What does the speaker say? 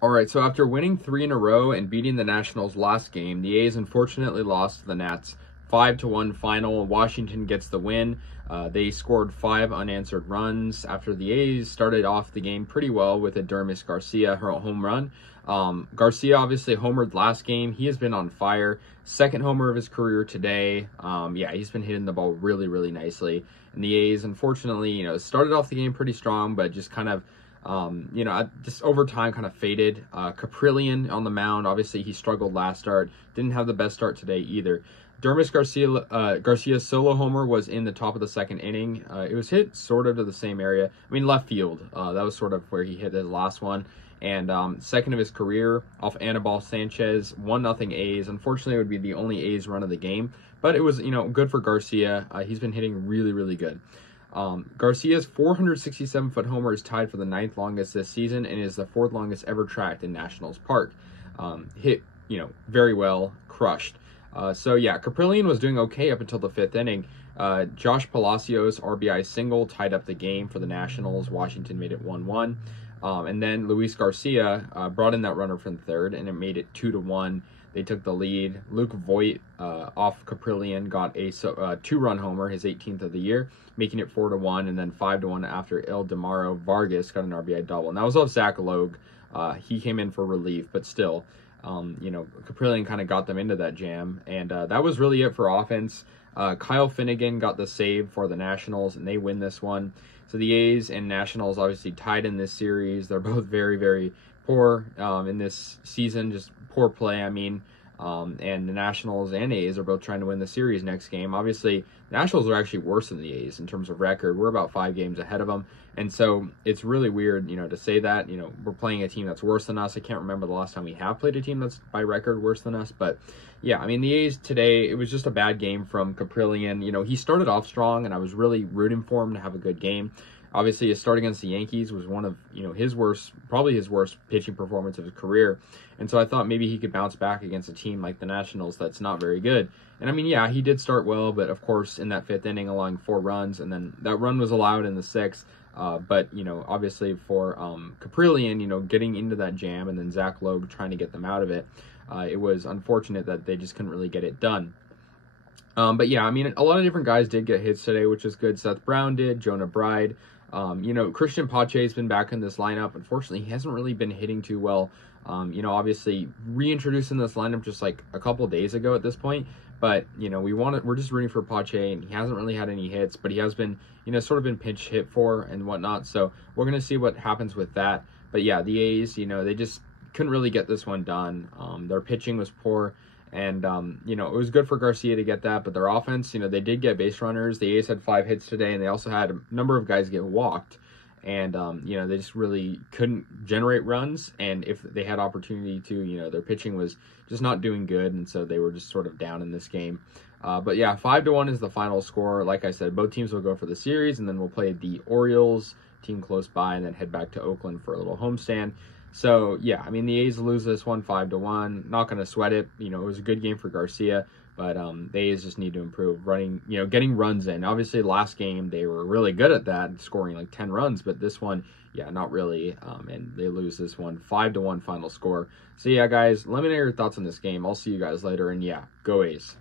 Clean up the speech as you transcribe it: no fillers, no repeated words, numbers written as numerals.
All right, so after winning 3 in a row and beating the Nationals last game, the A's unfortunately lost to the Nats 5-1 final. Washington gets the win. They scored 5 unanswered runs after the A's started off the game pretty well with a Dermis Garcia home run. Garcia obviously homered last game. He has been on fire. Second homer of his career today. Yeah, he's been hitting the ball really, really nicely. And the A's, unfortunately, started off the game pretty strong, but just kind of just over time kind of faded. Caprillion on the mound, obviously he struggled last start, didn't have the best start today either. Dermis Garcia's solo homer was in the top of the second inning. It was hit sort of to the same area. I mean, left field. That was sort of where he hit his last one. And second of his career off Anibal Sanchez, 1-0 A's. Unfortunately, it would be the only A's run of the game. But it was, good for Garcia. He's been hitting really, really good. Garcia's 467-foot homer is tied for the 9th longest this season and is the 4th longest ever tracked in Nationals Park. Hit, very well, crushed. So yeah, Caprillion was doing okay up until the 5th inning. Josh Palacios' RBI single tied up the game for the Nationals. Washington made it 1-1. And then Luis Garcia brought in that runner from the 3rd, and it made it 2-1. They took the lead. Luke Voigt off Caprillion got a 2-run homer, his 18th of the year, making it 4-1, and then 5-1 after Ildemaro Vargas got an RBI double. And that was off Zach Logue. He came in for relief, but still, Caprillion kind of got them into that jam. And that was really it for offense. Kyle Finnegan got the save for the Nationals, and they win this one. So the A's and Nationals obviously tied in this series. They're both very, very poor in this season, just poor play, I mean. And the Nationals and A's are both trying to win the series next game. Obviously, the Nationals are actually worse than the A's in terms of record. We're about 5 games ahead of them. And so it's really weird, to say that, we're playing a team that's worse than us. I can't remember the last time we have played a team that's by record worse than us. But yeah, I mean, the A's today, it was just a bad game from Caprillion. He started off strong, and I was really rooting for him to have a good game. Obviously, his start against the Yankees was one of, probably his worst pitching performance of his career. And so I thought maybe he could bounce back against a team like the Nationals that's not very good. And I mean, yeah, he did start well, but of course, in that 5th inning, allowing 4 runs, and then that run was allowed in the 6th. But, obviously for Caprillion, getting into that jam, and then Zach Logue trying to get them out of it, it was unfortunate that they just couldn't really get it done. But yeah, I mean, a lot of different guys did get hits today, which is good. Seth Brown did, Jonah Bride. Christian Pache's been back in this lineup. Unfortunately, he hasn't really been hitting too well. Obviously reintroducing this lineup just like a couple days ago at this point. But, we're just rooting for Pache, and he hasn't really had any hits, but he has been, sort of been pinch hit for and whatnot. So we're going to see what happens with that. But yeah, the A's, they just couldn't really get this one done. Their pitching was poor. And, it was good for Garcia to get that, but their offense, they did get base runners. The A's had 5 hits today, and they also had a number of guys get walked. And, they just really couldn't generate runs. And if they had opportunity to, their pitching was just not doing good. And so they were just sort of down in this game. But yeah, 5-1 is the final score. Like I said, both teams will go for the series, and then we'll play the Orioles, team close by, and then head back to Oakland for a little homestand. So yeah, I mean, the A's lose this one 5-1. Not going to sweat it. It was a good game for Garcia, but the A's just need to improve running, getting runs in. Obviously, last game they were really good at that, scoring like 10 runs, but this one, yeah, not really. And they lose this one 5-1 final score. So yeah, guys, let me know your thoughts on this game. I'll see you guys later, and yeah, go A's.